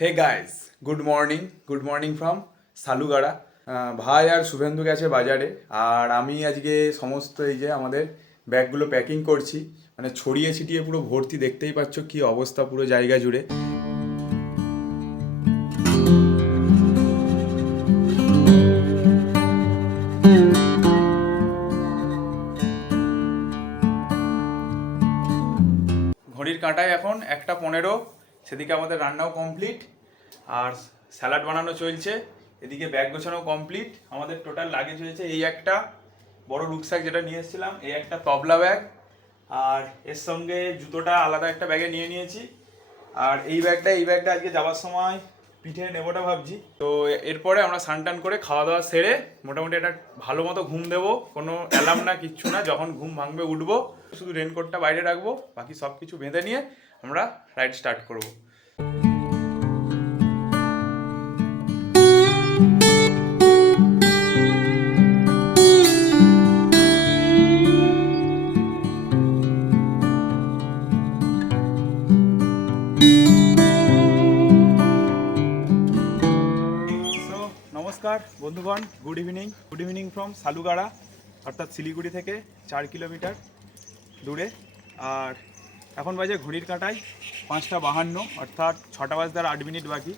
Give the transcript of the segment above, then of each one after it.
Hey guys, good morning from Salugara. ভাই আর শুভেন্দু গেছে বাজারে, আর আমি আজকে সমস্ত এই যে আমাদের ব্যাগগুলো প্যাকিং করছি। মানে ছড়িয়ে ছিটিয়ে পুরো ভর্তি, দেখতেই পাচ্ছ কি অবস্থা পুরো জায়গা জুড়ে। ঘড়ির কাঁটায় এখন 1:15, সেদিকে আমাদের রান্নাও কমপ্লিট আর স্যালাড বানানো চলছে। এদিকে ব্যাগ গোছানো কমপ্লিট। আমাদের টোটাল লাগেজ হয়েছে এই একটা বড় রুকস্যাক যেটা নিয়ে এসেছিলাম, এই একটা তবলা ব্যাগ, আর এর সঙ্গে জুতোটা আলাদা একটা ব্যাগে নিয়ে নিয়েছি। আর এই ব্যাগটা আজকে যাওয়ার সময় পিঠে নেবোটা ভাবছি। তো এরপরে আমরা স্নান করে খাওয়া দাওয়া সেরে মোটামুটি একটা ভালো মতো ঘুম দেবো। কোনো অ্যালার্ম না, কিচ্ছু না, যখন ঘুম ভাঙবে উঠবো। শুধু রেনকোটটা বাইরে রাখবো, বাকি সব কিছু বেঁধে নিয়ে আমরা রাইড স্টার্ট করবো। নমস্কার বন্ধুগণ, গুড ইভিনিং ফ্রম সালুগাড়া, অর্থাৎ শিলিগুড়ি থেকে 4 কিলোমিটার দূরে। আর এখন বাজে ঘড়ির কাঁটায় 5:52, অর্থাৎ 6টা বাজতে আর 8 মিনিট বাকি।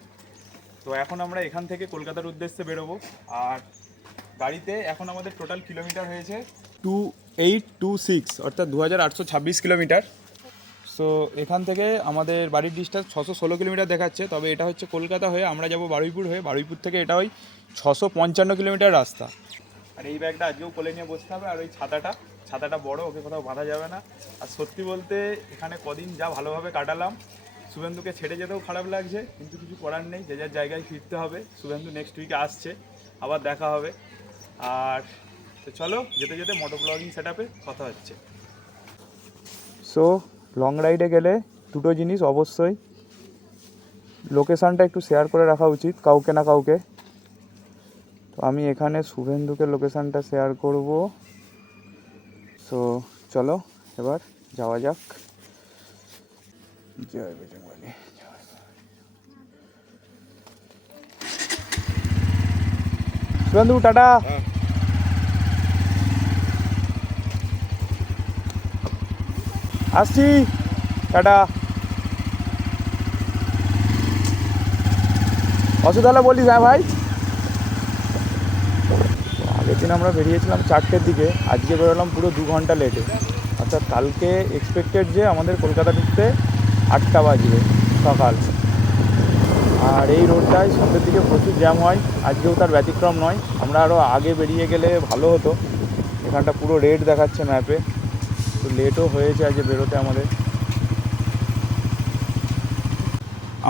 তো এখন আমরা এখান থেকে কলকাতার উদ্দেশ্যে বেরোবো। আর গাড়িতে এখন আমাদের টোটাল কিলোমিটার হয়েছে 2826, অর্থাৎ 2826 কিলোমিটার। সো এখান থেকে আমাদের বাড়ির ডিস্টেন্স 616 কিলোমিটার দেখাচ্ছে, তবে এটা হচ্ছে কলকাতা হয়ে আমরা যাব বারুইপুর হয়ে। বারুইপুর থেকে এটা ওই 655 কিলোমিটার রাস্তা। আর এই ব্যাগটা আজকেও কোলে নিয়ে বসতে হবে। আর ওই ছাতাটা বড়, ওকে কোথাও বাঁধা যাবে না। আর সত্যি বলতে এখানে কদিন যা ভালোভাবে কাটালাম, শুভেন্দুকে ছেড়ে যেতেও খারাপ লাগছে, কিন্তু কিছু করার নেই, যে যার জায়গায় ফিরতে হবে। শুভেন্দু নেক্সট উইকে আসছে, আবার দেখা হবে। আর তো চলো যেতে যেতে মোটো ব্লগিং সেট আপে কথা হচ্ছে। সো লং রাইডে গেলে দুটো জিনিস অবশ্যই, লোকেশানটা একটু শেয়ার করে রাখা উচিত কাউকে না কাউকে। তো আমি এখানে শুভেন্দুকে লোকেশানটা শেয়ার করব। সো চলো এবার যাওয়া যাক। জয় বজরংবলী। শুভেন্দু টাটা। আসছি, টাটা। অসুবিধা হলে বলিস। হ্যাঁ ভাই, আগের দিন আমরা বেরিয়েছিলাম 4টের দিকে, আজকে বেরোলাম পুরো 2 ঘন্টা লেটে। অর্থাৎ কালকে এক্সপেক্টেড যে আমাদের কলকাতা ঢুকতে 8টা বাজবে সকাল। আর এই রোডটায় সন্ধ্যের দিকে প্রচুর জ্যাম হয়, আজকেও তার ব্যতিক্রম নয়। আমরা আরও আগে বেরিয়ে গেলে ভালো হতো। এখানটা পুরো রেড দেখাচ্ছে ম্যাপে, তো লেটও হয়েছে আজকে বেরোতে আমাদের।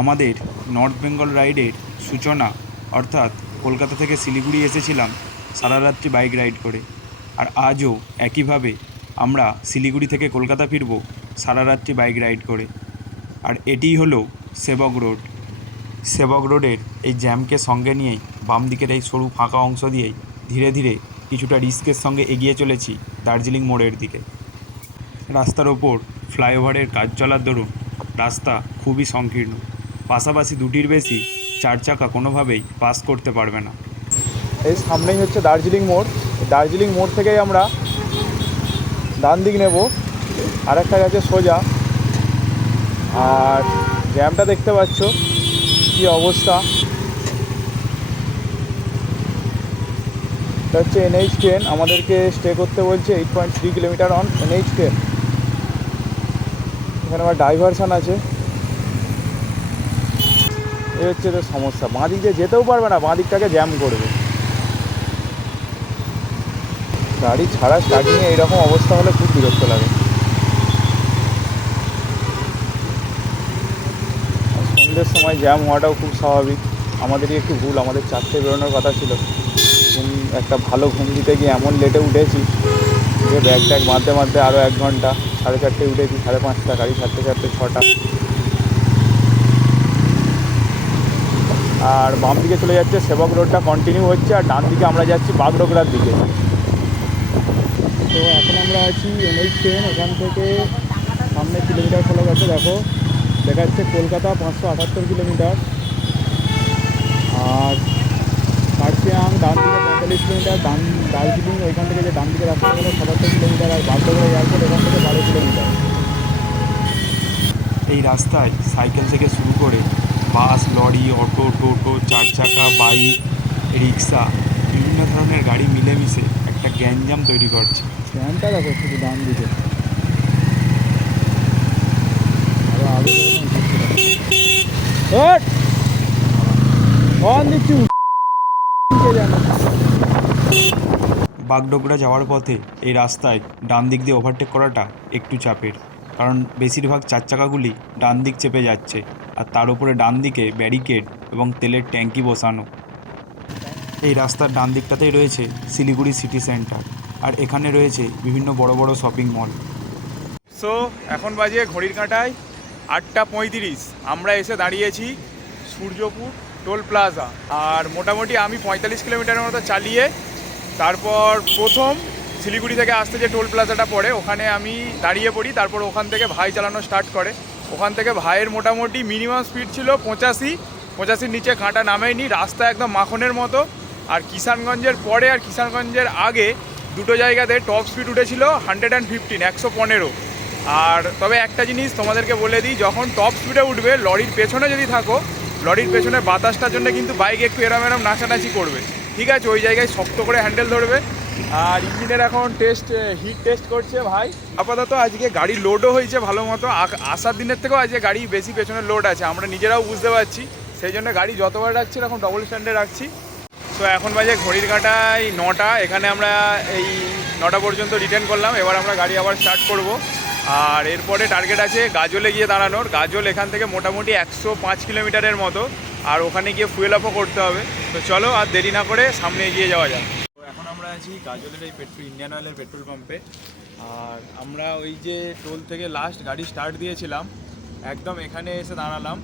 আমাদের নর্থ বেঙ্গল রাইডের সূচনা, অর্থাৎ কলকাতা থেকে শিলিগুড়ি এসেছিলাম সারা রাত্রি বাইক রাইড করে। আর আজও একইভাবে আমরা শিলিগুড়ি থেকে কলকাতা ফিরব সারা রাত্রি বাইক রাইড করে। আর এটিই হলো সেবক রোডের এই জ্যামকে সঙ্গে নিয়েই বাম দিকের এই সরু ফাঁকা অংশ দিয়েই ধীরে ধীরে কিছুটা রিস্কের সঙ্গে এগিয়ে চলেছি দার্জিলিং মোড়ের দিকে। রাস্তার ওপর ফ্লাইওভারের কাজ চলার দরুন রাস্তা খুবই সংকীর্ণ, পাশাপাশি দুটির বেশি 4 চাকা কোনোভাবেই পাস করতে পারবে না। এই সামনেই হচ্ছে দার্জিলিং মোড় থেকেই আমরা ডান দিক নেব, আর একটা গেছে সোজা। আর জ্যামটা দেখতে পাচ্ছ কি অবস্থা। এটা হচ্ছে NH10, আমাদেরকে স্টে করতে বলছে 8.3 কিলোমিটার অন NH10। এখানে আবার ডাইভারশান আছে। এই হচ্ছে তো সমস্যা, বাঁ দিক দিয়ে যেতেও পারবে না, বাঁ দিকটাকে জ্যাম করবে। গাড়ি ছাড়া স্টার্টিংয়ে এইরকম অবস্থা হলে খুব বিরক্ত লাগে। সন্ধ্যের সময় জ্যাম হওয়াটাও খুব স্বাভাবিক, আমাদেরই একটু ভুল। আমাদের 4টে বেরোনোর কথা ছিল, একটা ভালো ঘুম দিতে গিয়ে এমন লেটে উঠেছি যে ব্যাগ ট্যাগ মারতে আরও 1 ঘন্টা। 4:30 উঠেছি, 5:30 গাড়ি ছাড়তে 6টা। আর বাম দিকে চলে যাচ্ছে সেবক রোডটা কন্টিনিউ হচ্ছে, আর ডান দিকে আমরা যাচ্ছি বাগডোগরার দিকে। তো এখন আমরা আছি NH10। এখান থেকে সামনে কিলোমিটার চলে গেছে, দেখো দেখা যাচ্ছে কলকাতা 578 কিলোমিটার। আর কার্শিয়াং ডান দিকে 45 কিলোমিটার, দার্জিলিং ওইখান থেকে যে ডান দিকে রাস্তা গেলে 77 কিলোমিটার, আর বাগডোগরা এয়ারপোর্ট এখান থেকে 12 কিলোমিটার। এই রাস্তায় সাইকেল থেকে শুরু করে বাস, লরি, অটো, টোটো, চার চাকা, বাইক, রিক্সা, বিভিন্ন ধরনের গাড়ি মিলেমিশে একটা গ্যাঞ্জাম তৈরি করছে। ট্রেনটা দেখো শুধু ডান দিকে। বাগডোগরা যাওয়ার পথে এই রাস্তায় ডান দিক দিয়ে ওভারটেক করাটা একটু চাপের, কারণ বেশিরভাগ চার চাকাগুলি ডান দিক চেপে যাচ্ছে, আর তার উপরে ডান দিকে ব্যারিকেড এবং তেলের ট্যাঙ্কি বসানো। এই রাস্তার ডান দিকটাতেই রয়েছে শিলিগুড়ি সিটি সেন্টার, আর এখানে রয়েছে বিভিন্ন বড় বড় শপিং মল। সো এখন বাজে ঘড়ির কাঁটায় 8:35। আমরা এসে দাঁড়িয়েছি সূর্যপুর টোল প্লাজা, আর মোটামুটি আমি 45 কিলোমিটারের মতো চালিয়ে তারপর প্রথম শিলিগুড়ি থেকে আসতে যে টোল প্লাজাটা পড়ে ওখানে আমি দাঁড়িয়ে পড়ি। তারপর ওখান থেকে ভাই চালানো স্টার্ট করে। ওখান থেকে ভাইয়ের মোটামুটি মিনিমাম স্পিড ছিল 85-85-র নিচে কাঁটা নামেইনি। রাস্তা একদম মাখনের মতো। আর কিষানগঞ্জের পরে আর কিষানগঞ্জের আগে দুটো জায়গাতে টপ স্পিড উঠেছিল 115, 115। আর তবে একটা জিনিস তোমাদেরকে বলে দিই, যখন টপ স্পিডে উঠবে লরির পেছনে যদি থাকো, লরির পেছনে বাতাসটার জন্য কিন্তু বাইক একটু এরম এরম নাচানাচি করবে, ঠিক আছে? ওই জায়গায় শক্ত করে হ্যান্ডেল ধরবে। আর ইঞ্জিনের এখন হিট টেস্ট করছে ভাই। আপাতত আজকে গাড়ি লোডও হয়েছে ভালো মতো। আসার দিনের থেকেও আজকে গাড়ি বেশি পেছনে লোড আছে, আমরা নিজেরাও বুঝতে পারছি। সেই জন্য গাড়ি যতবার রাখছি এখন ডবল স্ট্যান্ডে রাখছি। তো এখন বাজে ঘড়ির কাঁটায় 9টা। এখানে আমরা এই 9টা পর্যন্ত রিটার্ন করলাম। এবার আমরা গাড়ি আবার স্টার্ট করব। আর এরপরে টার্গেট আছে গাজলে গিয়ে দাঁড়ানোর। গাজল এখান থেকে মোটামুটি 105 কিলোমিটারের মতো, আর ওখানে গিয়ে ফুয়েল আপও করতে হবে। তো চলো আর দেরি না করে সামনে এগিয়ে যাওয়া যাক। তো এখন আমরা আছি গাজলের এই ইন্ডিয়ান অয়েলের পেট্রোল পাম্পে। আর আমরা ওই যে টোল থেকে লাস্ট গাড়ি স্টার্ট দিয়েছিলাম, একদম এখানে এসে দাঁড়ালাম।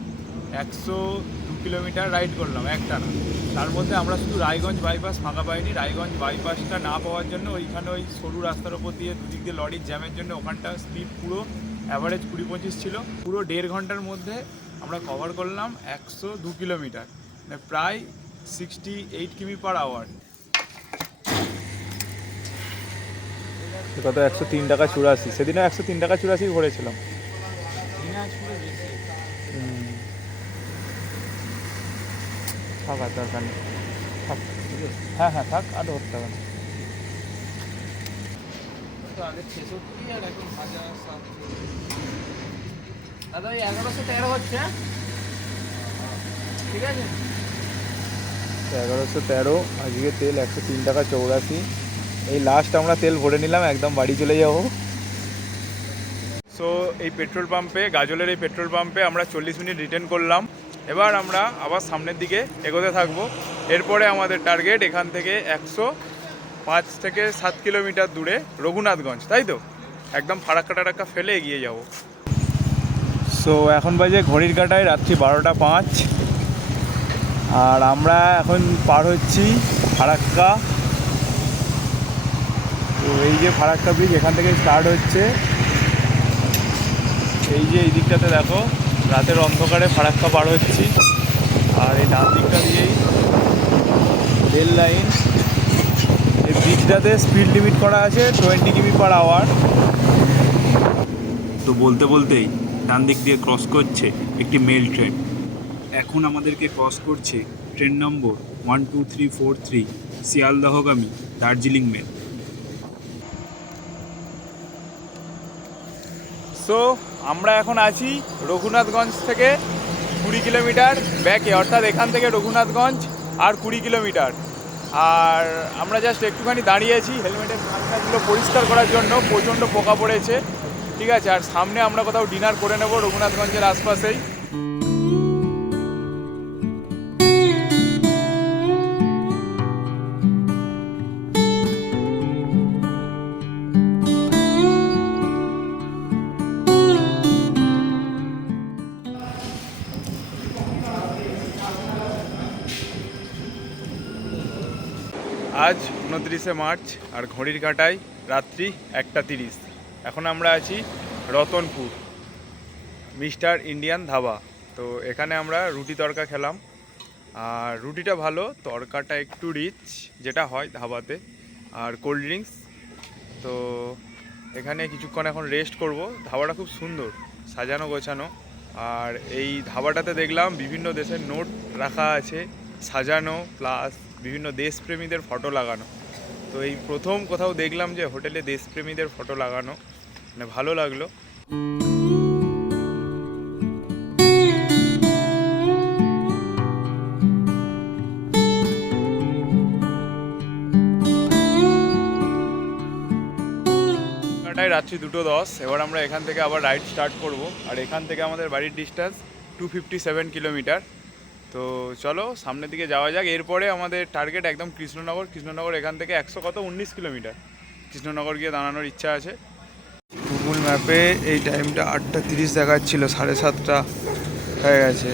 102 কিলোমিটার রাইড করলাম একটানা। তার মধ্যে আমরা শুধু রায়গঞ্জ বাইপাস ফাঁকা পাইনি। রায়গঞ্জ বাইপাসটা না পাওয়ার জন্য ওইখানে ওই সরু রাস্তার ওপর দিয়ে দুদিক দিয়ে লরির জ্যামের জন্য ওখানটা স্পিড পুরো অ্যাভারেজ 20-25 ছিল। পুরো 1.5 ঘন্টার মধ্যে আমরা কভার করলাম 102 কিলোমিটার, মানে প্রায় 68 কিমি/আওয়ার। কত 103 টাকা 84, সেদিনও 103 টাকা 84 ভরেছিলাম। থাক আর দরকার নেই, থাক। হ্যাঁ হ্যাঁ থাক, আর ধরতে হবে না। আগে 66 আর এখন 1007। দাদা এই 1113 হচ্ছে, ঠিক আছে? 1113। আজকে তেল 103 টাকা 84। এই লাস্ট আমরা তেল ভরে নিলাম, একদম বাড়ি চলে যাবো। সো এই পেট্রোল পাম্পে, গাজলের এই পেট্রোল পাম্পে আমরা 40 মিনিট রিটার্ন করলাম। এবার আমরা আবার সামনের দিকে এগোতে থাকবো। এরপরে আমাদের টার্গেট এখান থেকে 105 থেকে 7 কিলোমিটার দূরে রঘুনাথগঞ্জ, তাই তো? একদম ফারাক্কা টারাক্কা ফেলে এগিয়ে যাব। সো এখন বাজে ঘড়ির কাঁটায় রাত্রি 12টা 5, আর আমরা এখন পার হচ্ছি ফারাক্কা। তো এই যে ফারাক্কা ব্রিজ, এখান থেকে স্টার্ট হচ্ছে। এই যে এই দিকটাতে দেখো, রাতের অন্ধকারে ফারাক্কা পার হচ্ছি। আর এই ডান দিকটা দিয়েই রেল লাইন। এই ব্রিজটাতে স্পিড লিমিট করা আছে 20 কিমি/আওয়ার। তো বলতে বলতেই ডান দিক দিয়ে ক্রস করছে একটি মেল ট্রেন। এখন আমাদেরকে ক্রস করছে ট্রেন নম্বর 12343 শিয়ালদহগামী দার্জিলিং মেল। সো আমরা এখন আছি রঘুনাথগঞ্জ থেকে 20 কিলোমিটার ব্যাকে, অর্থাৎ এখান থেকে রঘুনাথগঞ্জ আর 20 কিলোমিটার। আর আমরা জাস্ট একটুখানি দাঁড়িয়েছি হেলমেটের কাঁচগুলো পরিষ্কার করার জন্য। প্রচণ্ড পোকা পড়েছে, ঠিক আছে? আর সামনে আমরা কোথাও ডিনার করে নেব রঘুনাথগঞ্জের আশপাশেই। আজ 29শে মার্চ, আর ঘড়ির কাঁটায় রাত্রি 1:30। এখন আমরা আছি রতনপুর মিস্টার ইন্ডিয়ান ধাবা। তো এখানে আমরা রুটি তড়কা খেলাম। আর রুটিটা ভালো, তরকাটা একটু রিচ যেটা হয় ধাবাতে, আর কোল্ড ড্রিঙ্কস। তো এখানে কিছুক্ষণ এখন রেস্ট করব। ধাবাটা খুব সুন্দর, সাজানো গোছানো। আর এই ধাবাটাতে দেখলাম বিভিন্ন দেশের নোট রাখা আছে, সাজানো, প্লাস বিভিন্ন দেশপ্রেমীদের ফটো লাগানো। তো এই প্রথম কোথাও দেখলাম যে হোটেলে দেশপ্রেমীদের ফটো লাগানো, মানে ভালো লাগলো। রাত্রি 2:10। এবার আমরা এখান থেকে আবার রাইড স্টার্ট করব। আর এখান থেকে আমাদের বাড়ির ডিস্টেন্স 257 কিলোমিটার। তো চলো সামনের দিকে যাওয়া যাক। এরপরে আমাদের টার্গেট একদম কৃষ্ণনগর। কৃষ্ণনগর এখান থেকে 19 কিলোমিটার। কৃষ্ণনগর গিয়ে দাঁড়ানোর ইচ্ছা আছে। গুগল ম্যাপে এই টাইমটা 8:30 দেখাচ্ছিল, 7:30 হয়ে গেছে।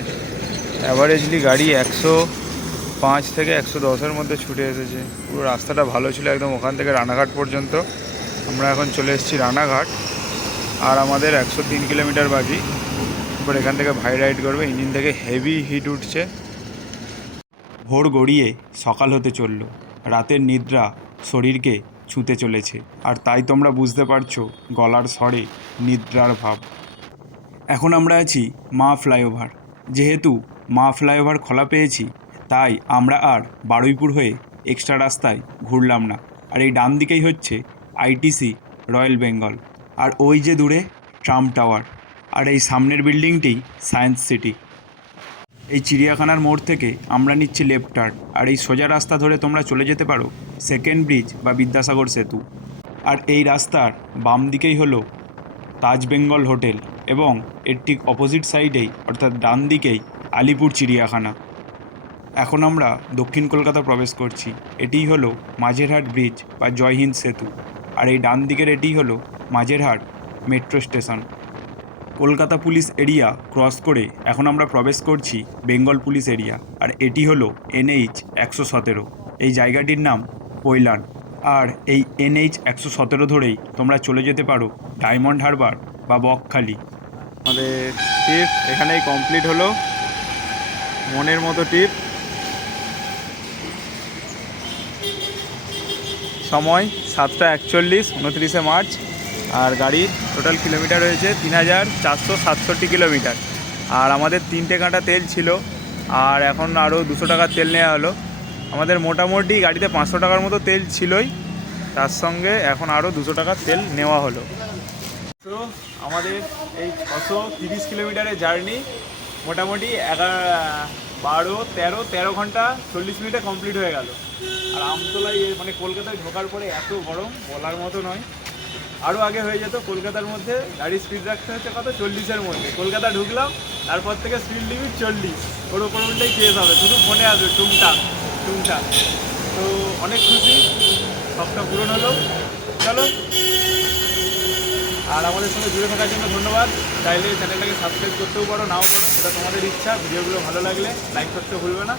অ্যাভারেজলি গাড়ি 105 থেকে 110-এর মধ্যে ছুটে এসেছে। পুরো রাস্তাটা ভালো ছিল একদম, ওখান থেকে রানাঘাট পর্যন্ত। আমরা এখন চলে এসেছি রানাঘাট, আর আমাদের 103 কিলোমিটার বাকি। এরপর এখান থেকে ভাই রাইড করবে। ইঞ্জিন থেকে হেভি হিট উঠছে। ভোর গড়িয়ে সকাল হতে চলল। রাতের নিদ্রা শরীরকে ছুঁতে চলেছে, আর তাই তোমরা বুঝতে পারছো গলার স্বরে নিদ্রার ভাব। এখন আমরা আছি মা ফ্লাইওভার। যেহেতু মা ফ্লাইওভার খোলা পেয়েছি, তাই আমরা আর বারুইপুর হয়ে এক্সট্রা রাস্তায় ঘুরলাম না। আর এই ডান দিকেই হচ্ছে আইটিসি রয়্যাল বেঙ্গল, আর ওই যে দূরে ট্রাম্প টাওয়ার, আর এই সামনের বিল্ডিংটি সায়েন্স সিটি। এই চিড়িয়াখানার মোড় থেকে আমরা নিচ্ছি লেফট টার্ন, আর এই সোজা রাস্তা ধরে তোমরা চলে যেতে পারো সেকেন্ড ব্রিজ বা বিদ্যাসাগর সেতু। আর এই রাস্তার বাম দিকেই হলো তাজ বেঙ্গল হোটেল, এবং এর ঠিক অপোজিট সাইডেই অর্থাৎ ডান দিকেই আলিপুর চিড়িয়াখানা। এখন আমরা দক্ষিণ কলকাতা প্রবেশ করছি। এটিই হলো মাঝেরহাট ব্রিজ বা জয়হিন্দ সেতু, আর এই ডান দিকের এটিই হলো Majerhat metro station. Kolkata police area cross করে এখন আমরা প্রবেশ করছি বেঙ্গল পুলিশ এরিয়া, আর এটি হলো NH 117। এই জায়গাটির নাম পৈলান। আর এই NH 117 ধরেই তোমরা চলে যেতে পারো ডায়মন্ড হারবার বা বকখালি। আমাদের ট্রিপ এখানেই কমপ্লিট হলো, মনের মতো ট্রিপ। সময় 7:41, 29শে মার্চ। আর গাড়ির টোটাল কিলোমিটার হয়েছে 3467 কিলোমিটার। আর আমাদের 3টে কাঁটা তেল ছিল, আর এখন আরও 200 টাকার তেল নেওয়া হলো। আমাদের মোটামুটি গাড়িতে 500 টাকার মতো তেল ছিলই, তার সঙ্গে এখন আরও 200 টাকার তেল নেওয়া হলো। তো আমাদের এই 630 কিলোমিটারের জার্নি মোটামুটি 13 ঘন্টা 40 মিনিটে কমপ্লিট হয়ে গেল। আর আমতলায় মানে কলকাতায় ঢোকার পরে এত গরম বলার মতো নয়। আরও আগে হয়ে যেত। কলকাতার মধ্যে গাড়ির স্পিড রাখতে হচ্ছে কত, 40-এর মধ্যে। কলকাতা ঢুকলাম, তারপর থেকে স্পিড লিমিট 40। কোনোটাই কেস হবে, শুধু ফোনে আসবে টুংটাক। তো অনেক খুশি, সবটা পূরণ হলো। চলো, আর আমাদের সঙ্গে জুড়ে থাকার জন্য ধন্যবাদ। চাইলে চ্যানেলটাকে সাবস্ক্রাইব করতেও পারো, নাও পারো, সেটা তোমাদের ইচ্ছা। ভিডিওগুলো ভালো লাগলে লাইক করতে ভুলবে না।